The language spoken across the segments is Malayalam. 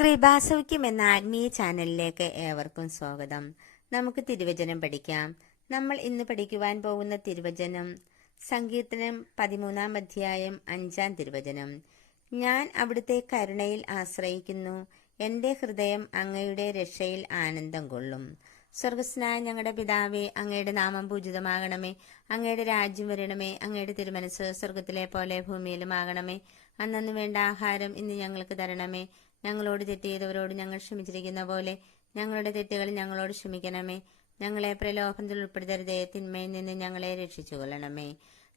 കൃപാസൗഖ്യം എന്ന ആത്മീയ ചാനലിലേക്ക് ഏവർക്കും സ്വാഗതം. നമുക്ക് തിരുവചനം പഠിക്കാം. നമ്മൾ ഇന്ന് പഠിക്കുവാൻ പോകുന്ന തിരുവചനം സങ്കീർത്തനം പതിമൂന്നാം അധ്യായം അഞ്ചാം തിരുവചനം. ഞാൻ അവിടുത്തെ കരുണയിൽ ആശ്രയിക്കുന്നു. എന്റെ ഹൃദയം അങ്ങയുടെ രക്ഷയിൽ ആനന്ദം കൊള്ളും. സ്വർഗസ്നായ ഞങ്ങളുടെ പിതാവേ അങ്ങയുടെ നാമം പൂജിതമാകണമേ. അങ്ങയുടെ രാജ്യം വരണമേ. അങ്ങയുടെ തിരുമനസ് സ്വർഗത്തിലെ പോലെ ഭൂമിയിലുമാകണമേ. അന്നു വേണ്ട ആഹാരം ഇന്ന് ഞങ്ങൾക്ക് തരണമേ. ഞങ്ങളോട് തെറ്റ് ചെയ്തവരോട് ഞങ്ങൾ ക്ഷമിച്ചിരിക്കുന്ന പോലെ ഞങ്ങളുടെ തെറ്റുകൾ ഞങ്ങളോട് ക്ഷമിക്കണമേ. ഞങ്ങളെ പ്രലോഭനത്തിൽ ഉൾപ്പെടുത്തരുതേ. തിന്മയിൽ നിന്ന് ഞങ്ങളെ രക്ഷിച്ചു കൊള്ളണമേ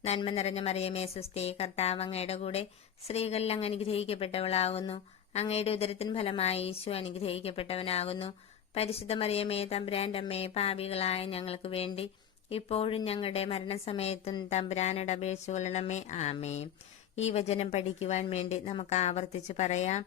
നന്മ നിറഞ്ഞ മറിയമേ സുസ്ഥി കർത്താവ് അങ്ങയുടെ കൂടെ സ്ത്രീകളിൽ അങ്ങ് അനുഗ്രഹിക്കപ്പെട്ടവളാകുന്നു അങ്ങയുടെ ഉദരത്തിൻ ഫലമായി ഈശു അനുഗ്രഹിക്കപ്പെട്ടവനാകുന്നു. പരിശുദ്ധ മറിയമേ തമ്പുരാന്റെ അമ്മേ പാപികളായ ഞങ്ങൾക്ക് വേണ്ടി ഇപ്പോഴും ഞങ്ങളുടെ മരണസമയത്തും തമ്പുരാനോട് അപേക്ഷിച്ചു കൊള്ളണമേ ആമേ ഈ വചനം പഠിക്കുവാൻ വേണ്ടി നമുക്ക് ആവർത്തിച്ച് പറയാം.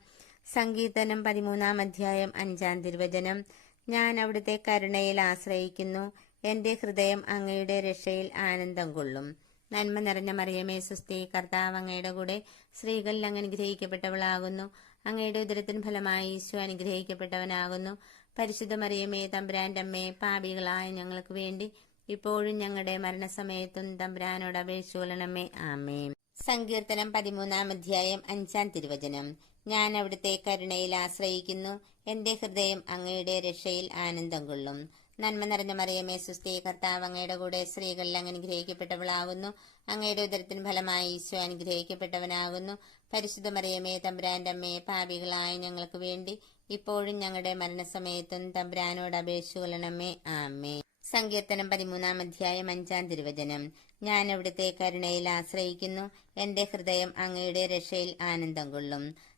സങ്കീർത്തനം പതിമൂന്നാം അധ്യായം അഞ്ചാം തിരുവചനം. ഞാൻ അവിടുത്തെ കരുണയിൽ ആശ്രയിക്കുന്നു. എന്റെ ഹൃദയം അങ്ങയുടെ രക്ഷയിൽ ആനന്ദം കൊള്ളും. നന്മ നിറഞ്ഞ മറിയമേ സുസ്ഥി കർത്താവ് അങ്ങയുടെ കൂടെ സ്ത്രീകളിൽ അങ്ങ് അനുഗ്രഹിക്കപ്പെട്ടവളാകുന്നു. അങ്ങയുടെ ഉദരത്തിന് ഫലമായി ഈശോ അനുഗ്രഹിക്കപ്പെട്ടവനാകുന്നു. പരിശുദ്ധ മറിയമേ തമ്പുരാന്റെ അമ്മയെ പാപികളായ ഞങ്ങൾക്ക് വേണ്ടി ഇപ്പോഴും ഞങ്ങളുടെ മരണസമയത്തും തമ്പുരാനോട് അപേക്ഷിച്ചു കൊള്ളണമേ. ആമേ സങ്കീർത്തനം പതിമൂന്നാം അധ്യായം അഞ്ചാം തിരുവചനം. ഞാൻ അവിടുത്തെ കരുണയിൽ ആശ്രയിക്കുന്നു. എന്റെ ഹൃദയം അങ്ങയുടെ രക്ഷയിൽ ആനന്ദം കൊള്ളും. നന്മ നിറഞ്ഞ മറിയമേ സുസ്ഥി കർത്താവ് അങ്ങയുടെ കൂടെ സ്ത്രീകളിൽ അങ്ങ് അനുഗ്രഹിക്കപ്പെട്ടവളാകുന്നു അങ്ങയുടെ ഉദരത്തിന് ഫലമായി ഈശോ അനുഗ്രഹിക്കപ്പെട്ടവനാകുന്നു. പരിശുദ്ധ മറിയമേ തമ്പുരാന്റെ അമ്മയെ പാപികളായ ഞങ്ങൾക്ക് വേണ്ടി ഇപ്പോഴും ഞങ്ങളുടെ മരണസമയത്തും തമ്പുരാനോട് അപേക്ഷിക്കൊള്ളണമേ ആമേ സങ്കീർത്തനം പതിമൂന്നാം അധ്യായം അഞ്ചാം തിരുവചനം. ഞാൻ അവിടുത്തെ കരുണയിൽ ആശ്രയിക്കുന്നു. എന്റെ ഹൃദയം അങ്ങയുടെ രക്ഷയിൽ ആനന്ദം കൊള്ളും.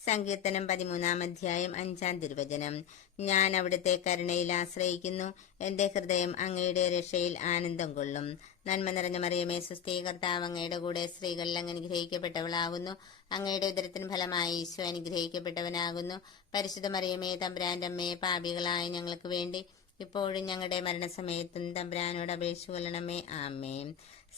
സങ്കീർത്തനം പതിമൂന്നാം അധ്യായം അഞ്ചാം തിരുവചനം. ഞാൻ അവിടുത്തെ കരുണയിൽ ആശ്രയിക്കുന്നു. എന്റെ ഹൃദയം അങ്ങയുടെ രക്ഷയിൽ ആനന്ദം കൊള്ളും. നന്മ നിറഞ്ഞ മറിയമേ സുസ്ഥീ കർത്താവ് അങ്ങയുടെ കൂടെ സ്ത്രീകളിൽ അങ്ങ് അനുഗ്രഹിക്കപ്പെട്ടവളാകുന്നു അങ്ങയുടെ ഉദരത്തിന് ഫലമായി ഈശോ അനുഗ്രഹിക്കപ്പെട്ടവനാകുന്നു. പരിശുദ്ധ മറിയമേ തമ്പുരാന്റെ അമ്മയെ പാപികളായ ഞങ്ങൾക്ക് വേണ്ടി ഇപ്പോഴും ഞങ്ങളുടെ മരണസമയത്തും തമ്പ്രാനോട് അപേക്ഷിക്കൊള്ളണമേ ആമേ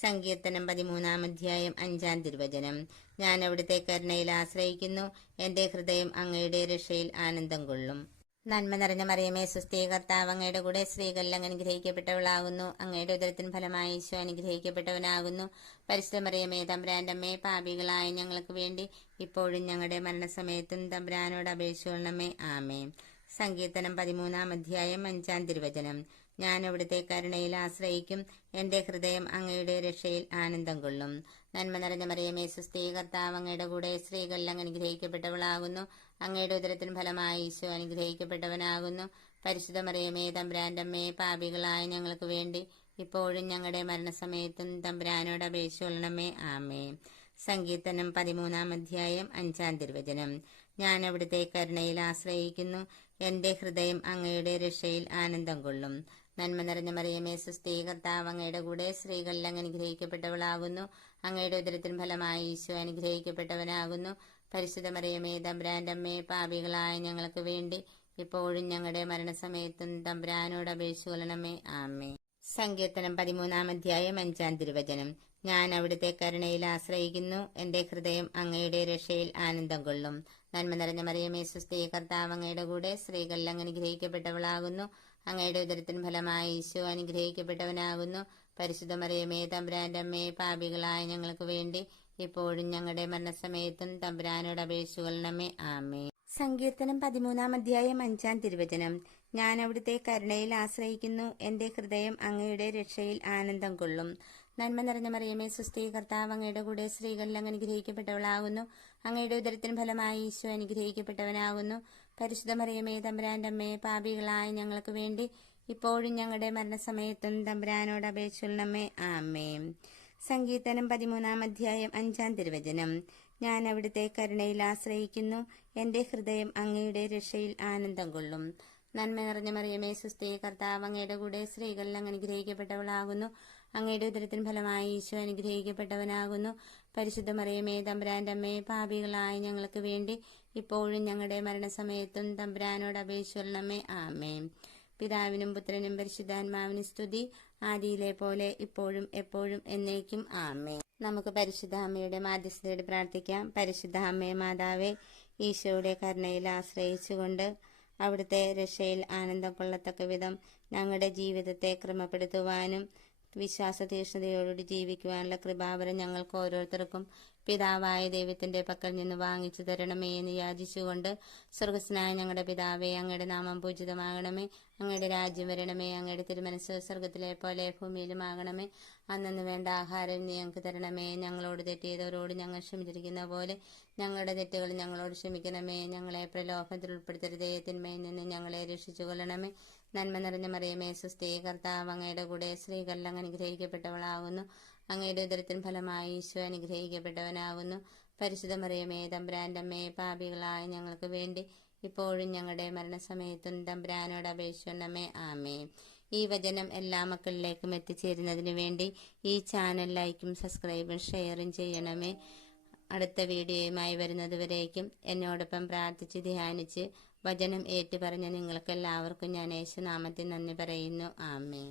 സങ്കീർത്തനം പതിമൂന്നാം അധ്യായം അഞ്ചാം തിരുവചനം. ഞാൻ അവിടുത്തെ കരുണയിൽ ആശ്രയിക്കുന്നു. എന്റെ ഹൃദയം അങ്ങയുടെ രക്ഷയിൽ ആനന്ദം കൊള്ളും. നന്മ നിറഞ്ഞ മറിയമേ സുസ്ഥീ കർത്താവ് അങ്ങയുടെ കൂടെ സ്ത്രീകളിൽ അങ്ങ് അനുഗ്രഹിക്കപ്പെട്ടവളാകുന്നു. അങ്ങയുടെ ഉദരത്തിന് ഫലമായി ഈശോ അനുഗ്രഹിക്കപ്പെട്ടവനാകുന്നു. പരിശുദ്ധ മറിയമേ തമ്പുരാന്റെ അമ്മേ പാപികളായ ഞങ്ങൾക്ക് വേണ്ടി ഇപ്പോഴും ഞങ്ങളുടെ മരണസമയത്തും തമ്പുരാനോട് അപേക്ഷിച്ചുകൊള്ളണമേ ആമേ സങ്കീർത്തനം പതിമൂന്നാം അധ്യായം അഞ്ചാം തിരുവചനം. ഞാൻ അവിടുത്തെ കരുണയിൽ ആശ്രയിക്കും. എന്റെ ഹൃദയം അങ്ങയുടെ രക്ഷയിൽ ആനന്ദം കൊള്ളും. നന്മ നിറഞ്ഞ മറിയമേ സുസ്ഥീ കർത്താവ് അങ്ങയുടെ കൂടെ സ്ത്രീകളിൽ അങ്ങ് അനുഗ്രഹിക്കപ്പെട്ടവളാകുന്നു. അങ്ങയുടെ ഉദരത്തിന് ഫലമായി ഈശോ അനുഗ്രഹിക്കപ്പെട്ടവനാകുന്നു. പരിശുദ്ധ മറിയമേ തമ്പുരാന്റെ അമ്മേ പാപികളായ ഞങ്ങൾക്ക് വേണ്ടി ഇപ്പോഴും ഞങ്ങളുടെ മരണസമയത്തും തമ്പുരാനോട് അപേക്ഷിച്ചുകൊള്ളണമേ ആമേ സങ്കീർത്തനം പതിമൂന്നാം അധ്യായം അഞ്ചാം തിരുവചനം. ഞാൻ അവിടുത്തെ കരുണയിൽ ആശ്രയിക്കുന്നു. എന്റെ ഹൃദയം അങ്ങയുടെ രക്ഷയിൽ ആനന്ദം കൊള്ളും. നന്മ നിറഞ്ഞ മറിയമേ സുസ്ഥീ അങ്ങയുടെ കൂടെ സ്ത്രീകളിൽ അങ്ങ് അനുഗ്രഹിക്കപ്പെട്ടവളാകുന്നു. അങ്ങയുടെ ഉദരത്തിന് ഫലമായി ഈശോ അനുഗ്രഹിക്കപ്പെട്ടവനാകുന്നു. പരിശുദ്ധ മറിയമേ തമ്പ്രാന്റമ്മേ പാപികളായ ഞങ്ങൾക്ക് വേണ്ടി ഇപ്പോഴും ഞങ്ങളുടെ മരണസമയത്തും തമ്പ്രാനോട് അപേക്ഷിച്ചു കൊള്ളണമേ. ആമേ സങ്കീർത്തനം പതിമൂന്നാം അധ്യായം അഞ്ചാം തിരുവചനം. ഞാൻ അവിടുത്തെ കരുണയിൽ ആശ്രയിക്കുന്നു. എന്റെ ഹൃദയം അങ്ങയുടെ രക്ഷയിൽ ആനന്ദം കൊള്ളും. നന്മ നിറഞ്ഞ മറിയമേ സുസ്ഥീ കർത്താവ് അങ്ങയുടെ കൂടെ സ്ത്രീകളിൽ അനുഗ്രഹിക്കപ്പെട്ടവളാകുന്നു അങ്ങയുടെ ഉദരത്തിന് ഫലമായി ഈശോ അനുഗ്രഹിക്കപ്പെട്ടവനാകുന്നു. പരിശുദ്ധ മറിയമേ തമ്പുരാന്റെ അമ്മേ പാപികളായ ഞങ്ങൾക്ക് വേണ്ടി ഇപ്പോഴും ഞങ്ങളുടെ മരണസമയത്തും തമ്പുരാനോട് അപേക്ഷിച്ചുകൊള്ളണമേ. ആമേ സങ്കീർത്തനം പതിമൂന്നാം അധ്യായം അഞ്ചാം തിരുവചനം. ഞാൻ അവിടുത്തെ കരുണയിൽ ആശ്രയിക്കുന്നു. എന്റെ ഹൃദയം അങ്ങയുടെ രക്ഷയിൽ ആനന്ദം കൊള്ളും. നന്മ നിറഞ്ഞ മറിയമേ സുസ്ഥീ കർത്താവ് അങ്ങയുടെ കൂടെ സ്ത്രീകളിൽ അങ്ങ് അനുഗ്രഹിക്കപ്പെട്ടവളാകുന്നു. അങ്ങയുടെ ഉദരത്തിന് ഫലമായി ഈശോ അനുഗ്രഹിക്കപ്പെട്ടവനാകുന്നു. പരിശുദ്ധ മറിയമേ തമ്പുരാന്റെ അമ്മയെ പാപികളായ ഞങ്ങൾക്ക് വേണ്ടി ഇപ്പോഴും ഞങ്ങളുടെ മരണസമയത്തും തമ്പുരാനോട് അപേക്ഷിക്കണമേ ആമേ സങ്കീർത്തനം പതിമൂന്നാം അധ്യായം അഞ്ചാം തിരുവചനം. ഞാൻ അവിടുത്തെ കരുണയിൽ ആശ്രയിക്കുന്നു. എന്റെ ഹൃദയം അങ്ങയുടെ രക്ഷയിൽ ആനന്ദം കൊള്ളും. നന്മ നിറഞ്ഞ മറിയമേ സുസ്ഥീ കർത്താവ് അങ്ങയുടെ കൂടെ സ്ത്രീകളിൽ അങ്ങ് അനുഗ്രഹിക്കപ്പെട്ടവളാകുന്നു. അങ്ങയുടെ ഉദരത്തിന് ഫലമായി ഈശോ അനുഗ്രഹിക്കപ്പെട്ടവനാകുന്നു. പരിശുദ്ധ മറിയമേ തമ്പുരാന്റെ അമ്മയെ പാപികളായ ഞങ്ങൾക്ക് വേണ്ടി ഇപ്പോഴും ഞങ്ങളുടെ മരണസമയത്തും തമ്പുരാനോട് അപേക്ഷിക്കണമേ ആമേ പിതാവിനും പുത്രനും പരിശുദ്ധാത്മാവിനും സ്തുതി. ആദിയിലെ പോലെ ഇപ്പോഴും എപ്പോഴും എന്നേക്കും. ആമേ നമുക്ക് പരിശുദ്ധ അമ്മയുടെ മാധ്യസ്ഥയോട് പ്രാർത്ഥിക്കാം. പരിശുദ്ധ അമ്മയെ മാതാവേ ഈശോയുടെ കരുണയിൽ ആശ്രയിച്ചുകൊണ്ട് അവിടുത്തെ രക്ഷയിൽ ആനന്ദം കൊള്ളത്തക്ക വിധം ഞങ്ങളുടെ ജീവിതത്തെ ക്രമപ്പെടുത്തുവാനും വിശ്വാസ തീഷ്ണതയോടുകൂടി ജീവിക്കുവാനുള്ള കൃപാവരം ഞങ്ങൾക്ക് ഓരോരുത്തർക്കും പിതാവായ ദൈവത്തിന്റെ പക്കൽ നിന്ന് വാങ്ങിച്ചു തരണമേ എന്ന് യാചിച്ചുകൊണ്ട് സ്വർഗസ്നായ ഞങ്ങളുടെ പിതാവേ അങ്ങയുടെ നാമം പൂജിതമാകണമേ. അങ്ങയുടെ രാജ്യം വരണമേ അങ്ങയുടെ തിരുമനസ് സ്വർഗത്തിലെ പോലെ ഭൂമിയിലും ആകണമേ അന്നു വേണ്ട ആഹാരം ഞങ്ങൾക്ക് തരണമേ. ഞങ്ങളോട് തെറ്റിയതവരോട് ഞങ്ങൾ ക്ഷമിച്ചിരിക്കുന്ന പോലെ ഞങ്ങളുടെ തെറ്റുകൾ ഞങ്ങളോട് ക്ഷമിക്കണമേ. ഞങ്ങളെ പ്രലോഭത്തിൽ ഉൾപ്പെടുത്തരുതേ. തിന്മയിൽ നിന്ന് ഞങ്ങളെ രക്ഷിച്ചു കൊള്ളണമേ നന്മ നിറഞ്ഞ മറിയമേ സുസ്ഥേ കർത്താവ് അങ്ങയുടെ കൂടെ സ്ത്രീകളിൽ അങ്ങനെ അനുഗ്രഹിക്കപ്പെട്ടവളാകുന്നു അങ്ങയുടെ ഉദരത്തിൻ ഫലമായി ഈശോ അനുഗ്രഹിക്കപ്പെട്ടവനാകുന്നു പരിശുദ്ധ മറിയമേ തമ്പുരാന്റെ അമ്മേ പാപികളായ ഞങ്ങൾക്ക് വേണ്ടി ഇപ്പോഴും ഞങ്ങളുടെ മരണസമയത്തും തമ്പ്രാനോട് അപേക്ഷിക്കണമേ ആമേ ഈ വചനം എല്ലാ മക്കളിലേക്കും എത്തിച്ചേരുന്നതിന് വേണ്ടി ഈ ചാനൽ ലൈക്കും സബ്സ്ക്രൈബും ഷെയറും ചെയ്യണമേ. അടുത്ത വീഡിയോയുമായി വരുന്നതുവരേക്കും എന്നോടൊപ്പം പ്രാർത്ഥിച്ച് ധ്യാനിച്ച് വചനം ഏറ്റുപറഞ്ഞ നിങ്ങൾക്കെല്ലാവർക്കും ഞാൻ യേശുനാമത്തിൽ നന്ദി പറയുന്നു. ആമേ